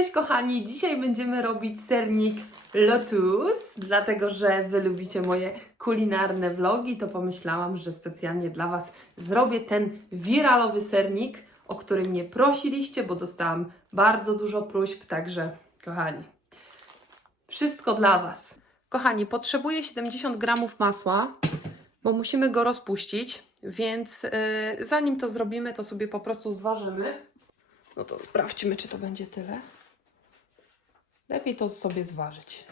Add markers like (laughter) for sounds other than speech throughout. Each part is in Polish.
Cześć kochani, dzisiaj będziemy robić sernik Lotus, dlatego że Wy lubicie moje kulinarne vlogi, to pomyślałam, że specjalnie dla Was zrobię ten wiralowy sernik, o który mnie prosiliście, bo dostałam bardzo dużo próśb, także kochani, wszystko dla Was. Kochani, potrzebuję 70 gramów masła, bo musimy go rozpuścić, więc yy, zanim to zrobimy, to sobie po prostu zważymy. No to sprawdźmy, czy to będzie tyle. Lepiej to sobie zważyć.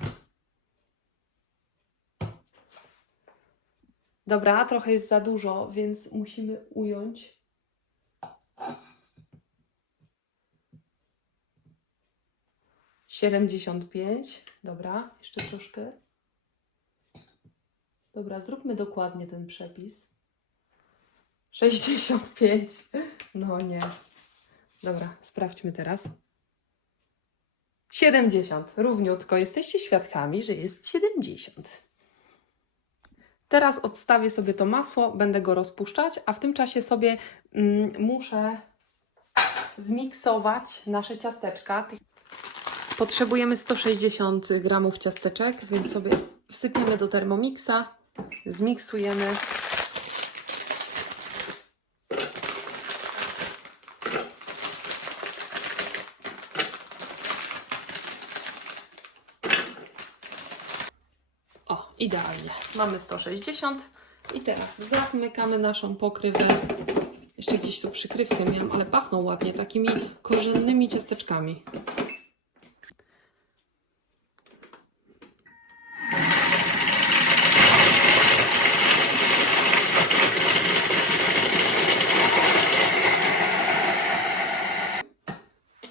Dobra, trochę jest za dużo, więc musimy ująć. Siedemdziesiąt pięć. Dobra, jeszcze troszkę. Dobra, zróbmy dokładnie ten przepis. 65. No nie. Dobra, sprawdźmy teraz. 70. Równiutko. Jesteście świadkami, że jest 70. Teraz odstawię sobie to masło, będę go rozpuszczać, a w tym czasie sobie mm, muszę zmiksować nasze ciasteczka. Potrzebujemy 160 gramów ciasteczek, więc sobie wsypiemy do Thermomixa, zmiksujemy. O, idealnie. Mamy 160 i teraz zamykamy naszą pokrywę. Jeszcze gdzieś tu przykrywkę miałam, ale pachną ładnie takimi korzennymi ciasteczkami.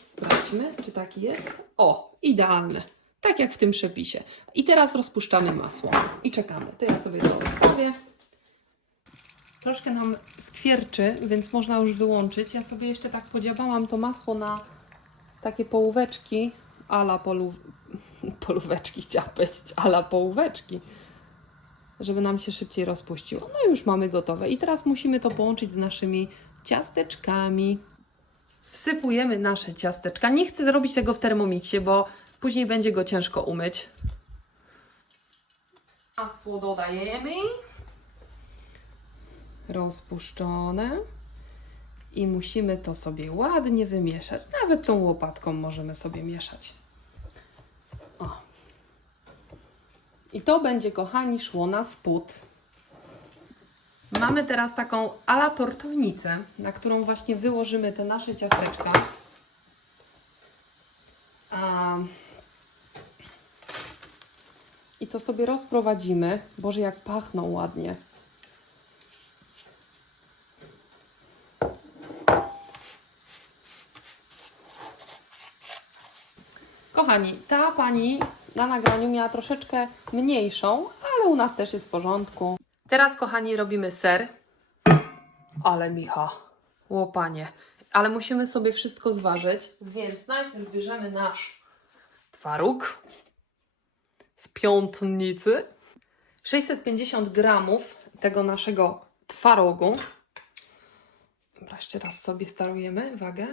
Sprawdźmy, czy taki jest. O, idealny. Tak jak w tym przepisie. I teraz rozpuszczamy masło i czekamy. To ja sobie to odstawię. Troszkę nam skwierczy, więc można już wyłączyć. Ja sobie jeszcze tak podziałałam to masło na takie połóweczki, ala polu... (laughs) polóweczki, chciałam powiedzieć, ala połóweczki, żeby nam się szybciej rozpuściło. No już mamy gotowe. I teraz musimy to połączyć z naszymi ciasteczkami. Wsypujemy nasze ciasteczka. Nie chcę robić tego w termomiksie, bo później będzie go ciężko umyć. Masło dodajemy. Rozpuszczone. I musimy to sobie ładnie wymieszać. Nawet tą łopatką możemy sobie mieszać. O. I to będzie, kochani, szło na spód. Mamy teraz taką ala tortownicę, na którą właśnie wyłożymy te nasze ciasteczka. A... I to sobie rozprowadzimy. Boże, jak pachną ładnie. Kochani, ta pani na nagraniu miała troszeczkę mniejszą, ale u nas też jest w porządku. Teraz, kochani, robimy ser. Ale Micha, łopanie. Ale musimy sobie wszystko zważyć, więc najpierw bierzemy nasz twaróg z piątnicy. 650 gramów tego naszego twarogu. Dobra, jeszcze raz sobie starujemy wagę.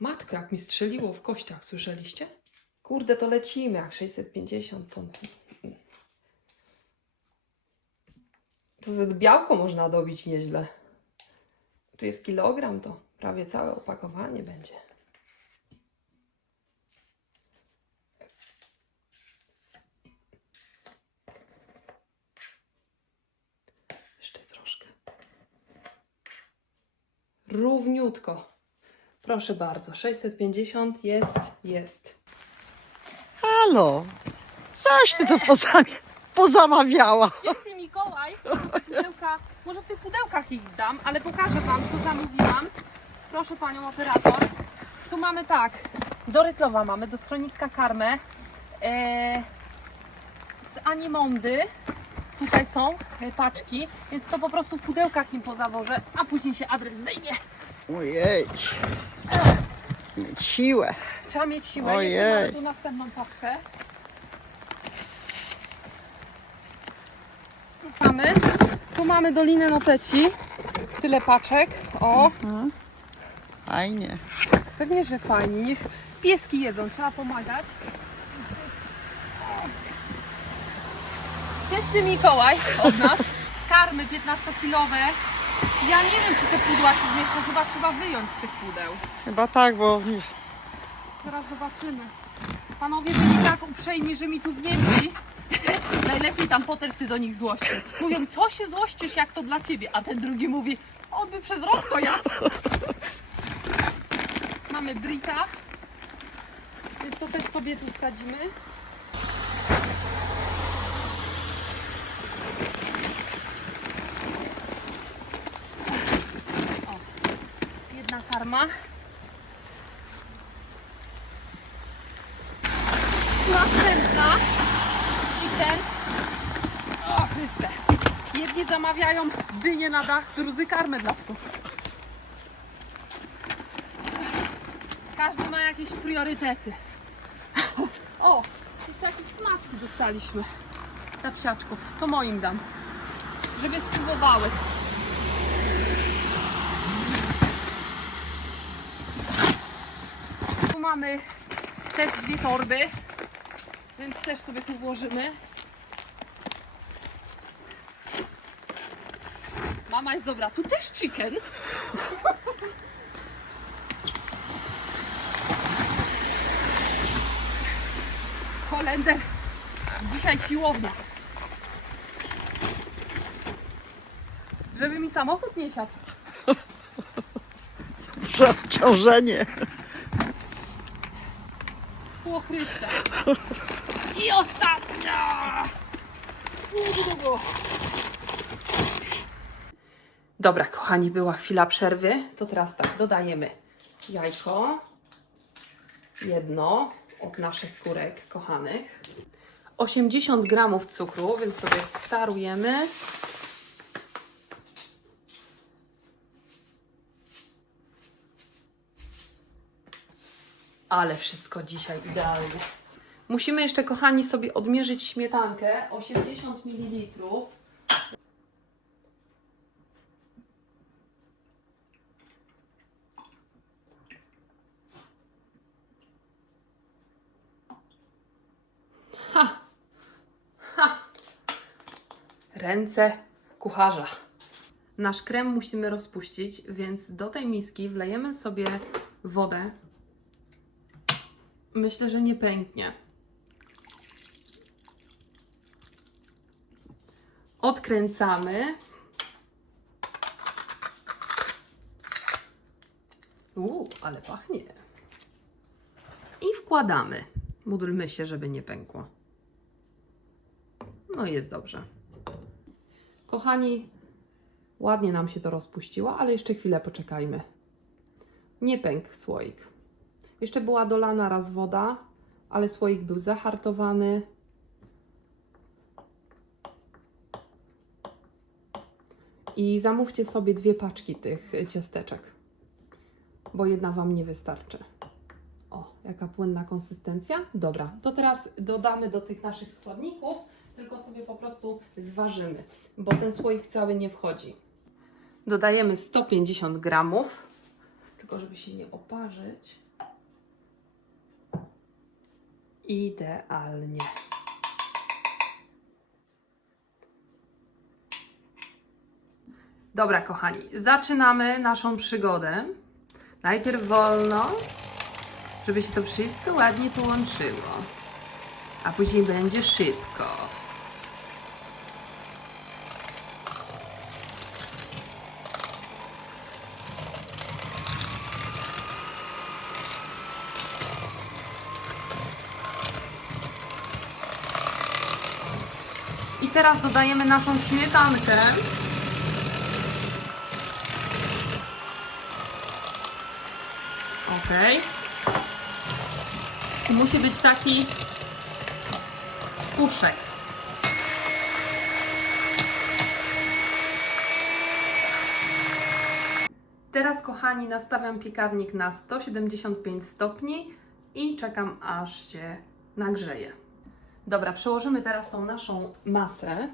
Matko, jak mi strzeliło w kościach, słyszeliście? Kurde, to lecimy, jak 650 ton. To z białko można dobić nieźle. Tu jest kilogram, to prawie całe opakowanie będzie. Jeszcze troszkę. Równiutko. Proszę bardzo, 650 jest, jest. Halo, coś ty to pozamia- pozamawiała. Święty Mikołaj, pudełka, może w tych pudełkach ich dam, ale pokażę Wam, co zamówiłam. Proszę Panią operator. Tu mamy tak, do Rytlowa mamy, do schroniska karmę. E, z Animondy, tutaj są e, paczki, więc to po prostu w pudełkach im pozawożę, a później się adres zdejmie. Ojej, mieć siłę. Trzeba mieć siłę. Ojej. Jeszcze mamy tu następną paczkę. Mamy, tu mamy Dolinę Noteci. tyle paczek. O, Fajnie. pewnie, że fajnie. Niech pieski jedzą, trzeba pomagać. Czysty Mikołaj od nas. Karmy 15-kilowe. Ja nie wiem, czy te pudła się zmieszczą. Chyba trzeba wyjąć z tych pudeł. Chyba tak, bo Zaraz zobaczymy. Panowie byli tak uprzejmi, że mi tu wnieśli. Najlepiej tam potem do nich złości. Mówią, co się złościsz, jak to dla ciebie? A ten drugi mówi, on by przez rok to jadł. Mamy Brita. Więc to też sobie tu wsadzimy. O, jedna karma. Następna chicken. O Chryste. Jedni zamawiają dynię na dach, drudzy karmę dla psów. Każdy ma jakieś priorytety. O, jeszcze jakieś smaczki dostaliśmy. Dla psiaczków. To moim dam. Żeby spróbowały. Tu mamy też dwie torby, więc też sobie tu włożymy. Mama jest dobra. Tu też chicken. (laughs) Holender. Dzisiaj siłownia. Żeby mi samochód nie siadł. duże (laughs) obciążenie. O Chryste. I ostatnia. Dobra, kochani, była chwila przerwy. To teraz tak, dodajemy jajko. Jedno od naszych kurek kochanych. 80 gramów cukru, więc sobie starujemy. Ale wszystko dzisiaj idealnie. Musimy jeszcze, kochani, sobie odmierzyć śmietankę 80 ml. Ręce kucharza. Nasz krem musimy rozpuścić, więc do tej miski wlejemy sobie wodę Myślę, że nie pęknie. Odkręcamy. Uuu, ale pachnie. I wkładamy. Módlmy się, żeby nie pękło. No jest dobrze. Kochani, ładnie nam się to rozpuściło, ale jeszcze chwilę poczekajmy. Nie pękł słoik. Jeszcze była dolana raz woda, ale słoik był zahartowany. I zamówcie sobie dwie paczki tych ciasteczek, bo jedna Wam nie wystarczy. O, jaka płynna konsystencja. Dobra, to teraz dodamy do tych naszych składników, tylko sobie po prostu zważymy, bo ten słoik cały nie wchodzi. Dodajemy 150 gramów, tylko żeby się nie oparzyć. Idealnie. Dobra, kochani, zaczynamy naszą przygodę. Najpierw wolno, żeby się to wszystko ładnie połączyło, a później będzie szybko. I teraz dodajemy naszą śmietankę. Ok. Musi być taki puszek. Teraz, kochani, nastawiam piekarnik na 175 stopni i czekam, aż się nagrzeje. Dobra, przełożymy teraz tą naszą masę.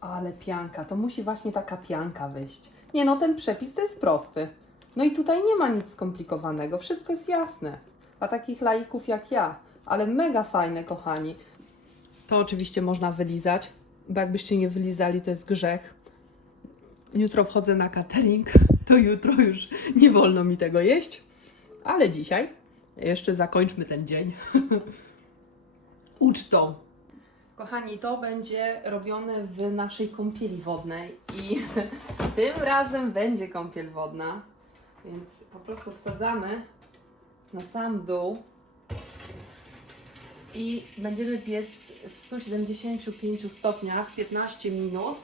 Ale pianka, to musi właśnie taka pianka wyjść. Nie no, ten przepis to jest prosty. No i tutaj nie ma nic skomplikowanego, wszystko jest jasne. Dla takich laików jak ja, ale mega fajne, kochani. To oczywiście można wylizać, bo jakbyście nie wylizali, to jest grzech. Jutro wchodzę na catering, to jutro już nie wolno mi tego jeść. Ale dzisiaj jeszcze zakończmy ten dzień (laughs) ucztą. Kochani, to będzie robione w naszej kąpieli wodnej i (laughs) tym razem będzie kąpiel wodna, więc po prostu wsadzamy na sam dół i będziemy piec w 175 stopniach 15 minut.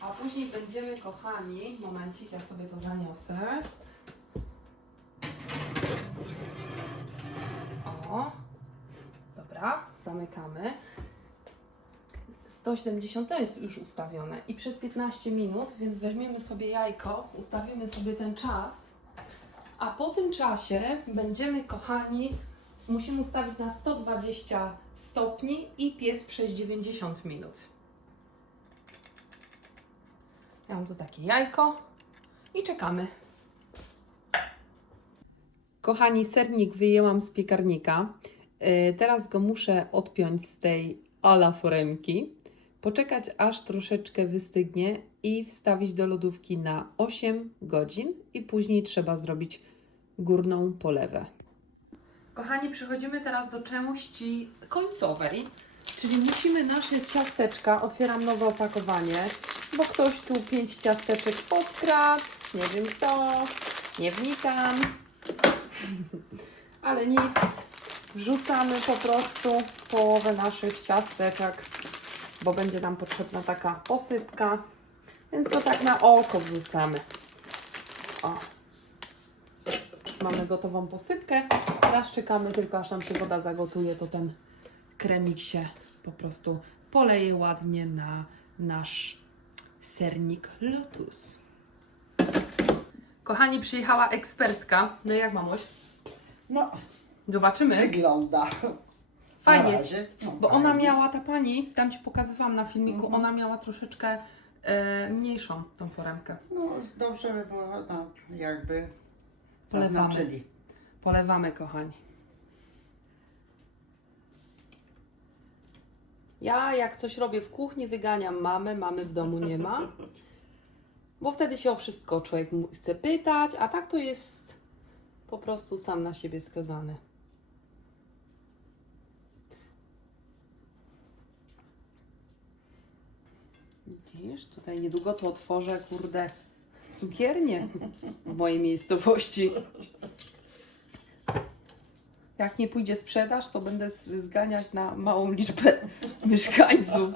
A później będziemy, kochani, momencik, ja sobie to zaniosę. O, dobra, zamykamy. 170 to jest już ustawione i przez 15 minut, więc weźmiemy sobie jajko, ustawimy sobie ten czas, a po tym czasie będziemy, kochani, musimy ustawić na 120 stopni i piec przez 90 minut. Ja mam tu takie jajko i czekamy. Kochani, sernik wyjęłam z piekarnika. Yy, Teraz go muszę odpiąć z tej ala foremki, poczekać aż troszeczkę wystygnie i wstawić do lodówki na 8 godzin i później trzeba zrobić górną polewę. Kochani, przechodzimy teraz do części końcowej, czyli musimy nasze ciasteczka, otwieram nowe opakowanie, bo ktoś tu pięć ciasteczek podkradł, nie wiem kto, nie wnikam, (laughs) ale nic, wrzucamy po prostu połowę naszych ciasteczek, bo będzie nam potrzebna taka posypka, więc to tak na oko wrzucamy. O. Mamy gotową posypkę. Teraz czekamy tylko aż nam się woda zagotuje, to ten kremik się po prostu poleje ładnie na nasz sernik Lotus. Kochani, przyjechała ekspertka. No jak mamuś? No, Zobaczymy. wygląda. Fajnie. Na razie. No, Bo ona fajnie. miała, ta pani, tam Ci pokazywałam na filmiku, Mhm. ona miała troszeczkę e, mniejszą tą foremkę. No, dobrze by było, no, jakby Polewamy. zaznaczyli. Polewamy, kochani. Ja jak coś robię w kuchni, wyganiam mamę, mamy w domu nie ma. Bo wtedy się o wszystko człowiek chce pytać, a tak to jest po prostu sam na siebie skazany. Widzisz, tutaj niedługo to otworzę, kurde, cukiernię w mojej miejscowości. Jak nie pójdzie sprzedaż, to będę zganiać na małą liczbę mieszkańców.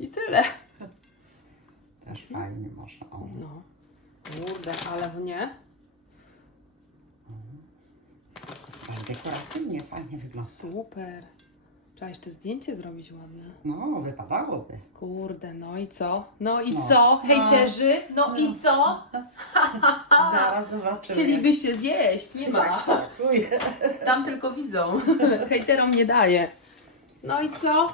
I tyle. Też fajnie można. O. No. Kurde, ale w nie. Ale dekoracyjnie fajnie wygląda. Super. Trzeba jeszcze zdjęcie zrobić ładne. No, wypadałoby. Kurde, no i co? No i No. co, hejterzy? No i co? (laughs) Zaraz zobaczymy. Chcielibyście zjeść? Nie ma. Tak smakuje. (laughs) Tam tylko widzą. (laughs) Hejterom nie daje. No i co?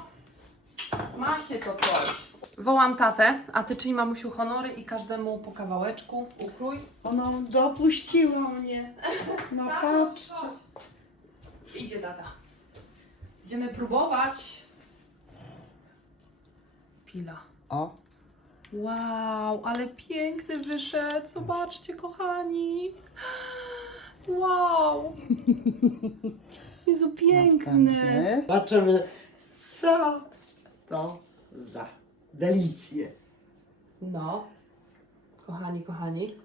Ma się to coś. Wołam tatę, a ty czyń mamusiu honory i każdemu po kawałeczku ukrój. Ona dopuściła mnie. No (laughs) patrzcie. Idzie tata. Będziemy próbować. Pila. O, Wow, ale piękny wyszedł. Zobaczcie, kochani. Wow. Jezu, piękny. następny. Zobaczymy, co to za delicje. No, kochani, kochani.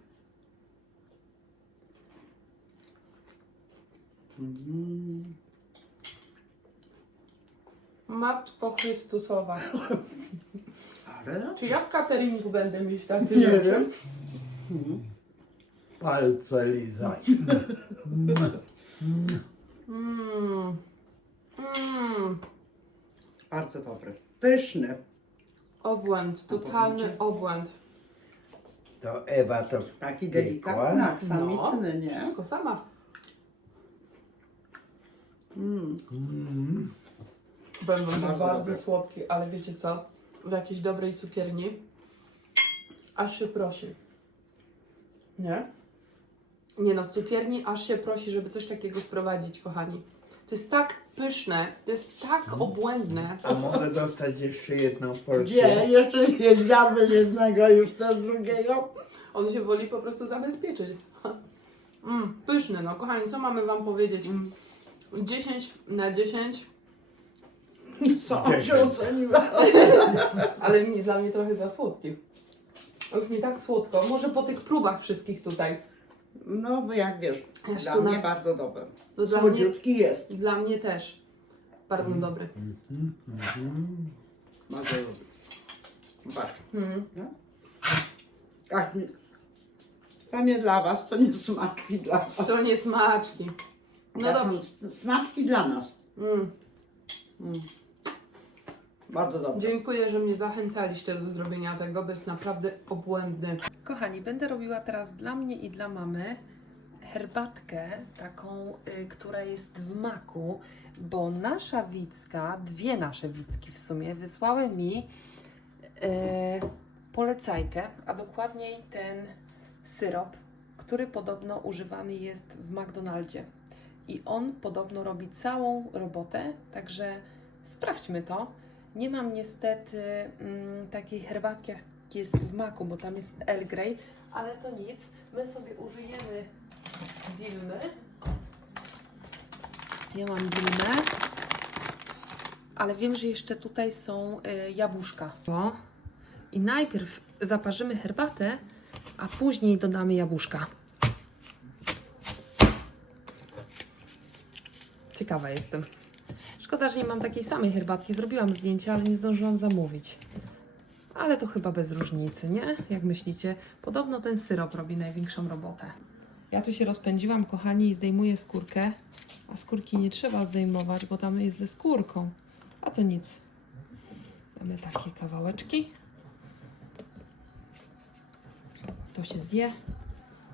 Mm. Matko Chrystusowa. Ale Czy ja w cateringu będę mieć takie Nie rzeczy? wiem. palce lizać. Mmm. Mmm. Bardzo dobry. Pyszny. Obłęd, totalny obłęd. To Ewa to Taki piekła. delikatny, aksamitny, nie? Wszystko sama. Mm. Mm. Będą Bardzo bardzo dobre. słodkie, ale wiecie co? W jakiejś dobrej cukierni aż się prosi. Nie? Nie no, w cukierni aż się prosi, żeby coś takiego wprowadzić, kochani. To jest tak pyszne, to jest tak obłędne. A może dostać jeszcze jedną porcję? Gdzie? Jeszcze nie zjadłem jednego, już też drugiego. On się woli po prostu zabezpieczyć. (laughs) Mm, pyszny, no kochani, co mamy Wam powiedzieć? 10 na 10, (laughs) Co się oceniła? (laughs) ale mi, dla mnie trochę za słodki. Już mi tak słodko, może po tych próbach wszystkich tutaj. No, bo jak wiesz, Aż dla tu na- mnie bardzo dobry. To dla mnie, Słodziutki jest. dla mnie też bardzo dobry. Bardzo dobry. Zobacz. Mm. Tak, nie- to nie dla was, to nie smaczki dla was. To nie smaczki. No Ja dobrze. tam Smaczki dla nas. Mm. Bardzo dobrze. Dziękuję, że mnie zachęcaliście do zrobienia tego, bo jest naprawdę obłędny. Kochani, będę robiła teraz dla mnie i dla mamy herbatkę, taką, y, która jest w maku, bo nasza Wicka, dwie nasze Wicki w sumie, wysłały mi y, polecajkę, a dokładniej ten syrop, który podobno używany jest w McDonaldzie. I on podobno robi całą robotę, także sprawdźmy to. Nie mam niestety mm, takiej herbatki, jak jest w maku, bo tam jest Earl Grey, ale to nic. My sobie użyjemy Dilmy. Ja mam Dilmę, ale wiem, że jeszcze tutaj są y, jabłuszka. O. I najpierw zaparzymy herbatę, a później dodamy jabłuszka. Ciekawa jestem. Szkoda, że nie mam takiej samej herbatki. Zrobiłam zdjęcie, ale nie zdążyłam zamówić. Ale to chyba bez różnicy, nie? Jak myślicie? Podobno ten syrop robi największą robotę. Ja tu się rozpędziłam, kochani, i zdejmuję skórkę. A skórki nie trzeba zdejmować, bo tam jest ze skórką. A to nic. Damy takie kawałeczki. To się zje.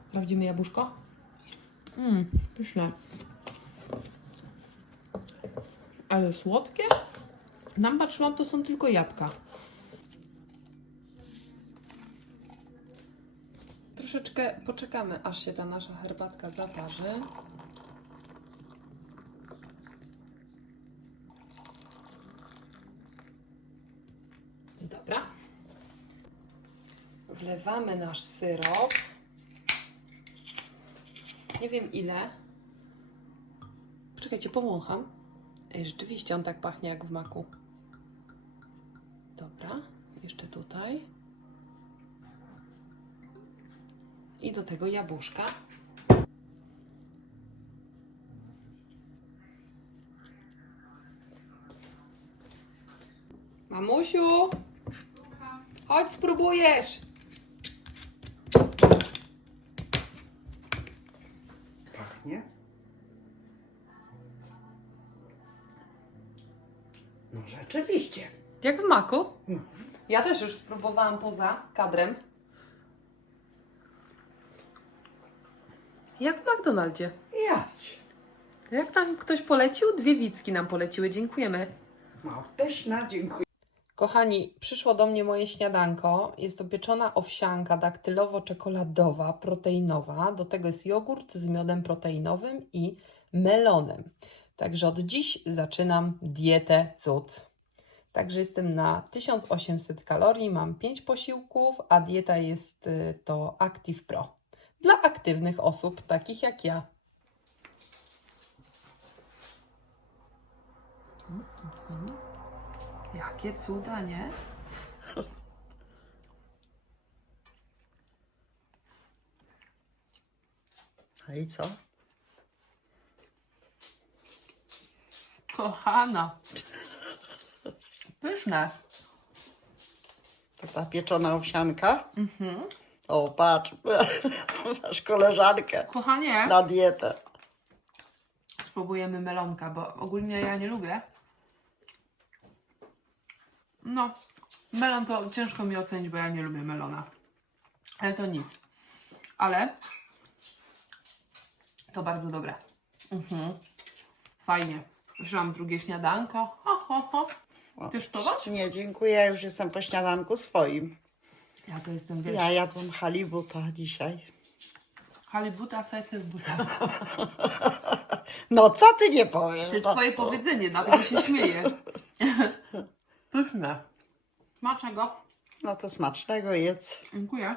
Sprawdzimy jabłuszko. Mmm, pyszne. Ale słodkie? Nam patrzyłam, to są tylko jabłka. Troszeczkę poczekamy, aż się ta nasza herbatka zaparzy. Dobra. Wlewamy nasz syrop. Nie wiem ile. Poczekajcie, powącham. Ej, rzeczywiście on tak pachnie jak w maku. Dobra, jeszcze tutaj. I do tego jabłuszka. Mamusiu! Chodź, spróbujesz! No rzeczywiście. Jak w maku? No. Ja też już spróbowałam poza kadrem. Jak w McDonaldzie. Jadź. Jak tam ktoś polecił? Dwie wicki nam poleciły. Dziękujemy. No, pyszna, dziękuję. Kochani, przyszło do mnie moje śniadanko. Jest to pieczona owsianka daktylowo-czekoladowa, proteinowa. Do tego jest jogurt z miodem proteinowym i melonem. Także od dziś zaczynam dietę cud. Także jestem na 1800 kalorii, mam 5 posiłków, a dieta jest y, to Active Pro. Dla aktywnych osób, takich jak ja. Jakie cuda, nie? No i co? Kochana. Pyszne. Taka pieczona owsianka. Mhm. O, patrz, (laughs) masz koleżankę Kochanie, na dietę. spróbujemy melonka, bo ogólnie ja nie lubię. No, melon to ciężko mi ocenić, bo ja nie lubię melona. Ale to nic. Ale to bardzo dobre. Mhm. Fajnie. Wziąłam drugie śniadanko. Ho, ho, ho. Chcesz to dać? Nie, dziękuję. Ja już jestem po śniadanku swoim. Ja to jestem, wiesz, Ja jadłam halibuta dzisiaj. halibuta w serce w buta. (laughs) No co ty nie powiesz? To jest no? twoje powiedzenie, dlatego się śmieję. (laughs) Pyszne. Smacznego. No to smacznego jedz. Dziękuję.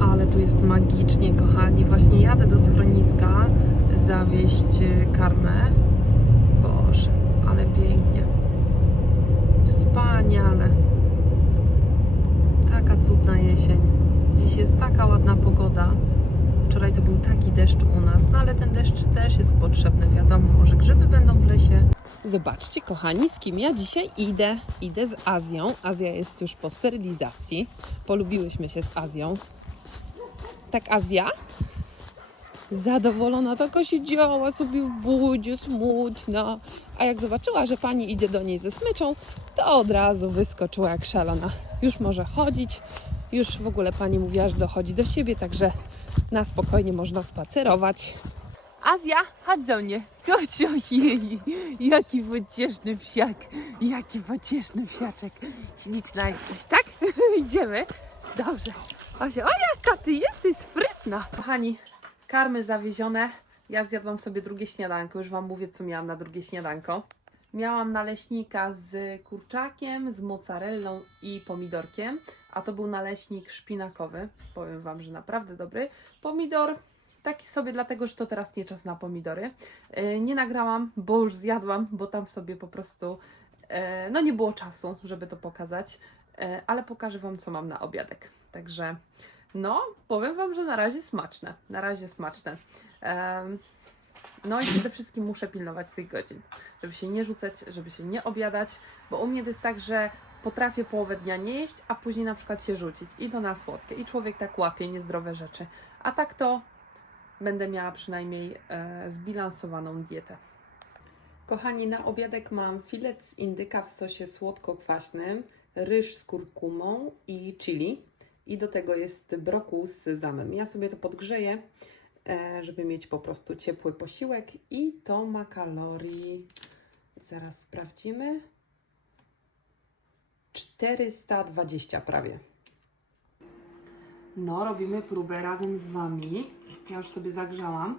Ale tu jest magicznie, kochani. Właśnie jadę do schroniska zawieźć y, karmę. Wspaniale. Taka cudna jesień. Dziś jest taka ładna pogoda. Wczoraj to był taki deszcz u nas, no ale ten deszcz też jest potrzebny. Wiadomo, że grzyby będą w lesie. Zobaczcie, kochani, z kim ja dzisiaj idę. Idę z Azją. Azja jest już po sterylizacji. Polubiłyśmy się z Azją. Tak Azja? Zadowolona taka siedziała sobie w budzie, smutna. A jak zobaczyła, że pani idzie do niej ze smyczą, to od razu wyskoczyła jak szalona. Już może chodzić, już w ogóle pani mówiła, że dochodzi do siebie, także na spokojnie można spacerować. Azja, chodź do mnie. Chodź, ojej, jaki pocieszny psiak, jaki pocieszny psiaczek. Śliczna jesteś, tak? (laughs) Idziemy. Dobrze. Osia, o jaka ty jesteś sprytna. Kochani, karmy zawiezione. Ja zjadłam sobie drugie śniadanko. Już Wam mówię, co miałam na drugie śniadanko. Miałam naleśnika z kurczakiem, z mozzarellą i pomidorkiem, a to był naleśnik szpinakowy. Powiem Wam, że naprawdę dobry. Pomidor taki sobie, dlatego że to teraz nie czas na pomidory. Yy, Nie nagrałam, bo już zjadłam, bo tam sobie po prostu e, no nie było czasu, żeby to pokazać, e, ale pokażę Wam, co mam na obiadek. Także no, powiem Wam, że na razie smaczne. Na razie smaczne. No i przede wszystkim muszę pilnować tych godzin, żeby się nie rzucać, żeby się nie obiadać, bo u mnie to jest tak, że potrafię połowę dnia nie jeść, a później na przykład się rzucić i to na słodkie. I człowiek tak łapie niezdrowe rzeczy. A tak to będę miała przynajmniej e, zbilansowaną dietę. Kochani, na obiadek mam filet z indyka w sosie słodko-kwaśnym, ryż z kurkumą i chili. I do tego jest brokuł z sezamem. Ja sobie to podgrzeję, żeby mieć po prostu ciepły posiłek. I to ma kalorii, zaraz sprawdzimy, 420 prawie. No, robimy próbę razem z Wami. Ja już sobie zagrzałam.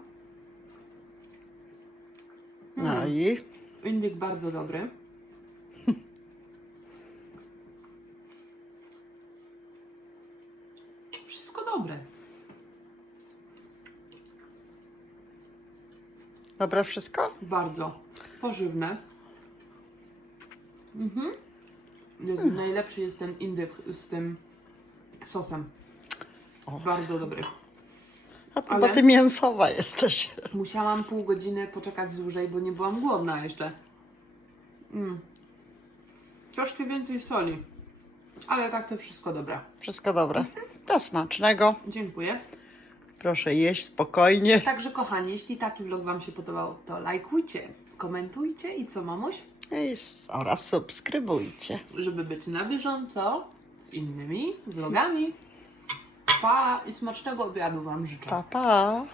No i Indyk bardzo dobry. (laughs) Wszystko dobre. Dobre wszystko? Bardzo pożywne. Mhm. Jest, Najlepszy jest ten indyk z tym sosem. O. Bardzo dobry. A to Ale- bo ty mięsowa jesteś. Musiałam pół godziny poczekać dłużej, bo nie byłam głodna jeszcze. Mm. Troszkę więcej soli. Ale tak to wszystko dobre. Wszystko dobre. Do smacznego. Dziękuję. Proszę jeść spokojnie. Także kochani, jeśli taki vlog Wam się podobał, to lajkujcie, komentujcie i co mamuś? I oraz subskrybujcie. Żeby być na bieżąco z innymi vlogami. Pa i smacznego obiadu Wam życzę. Pa, pa.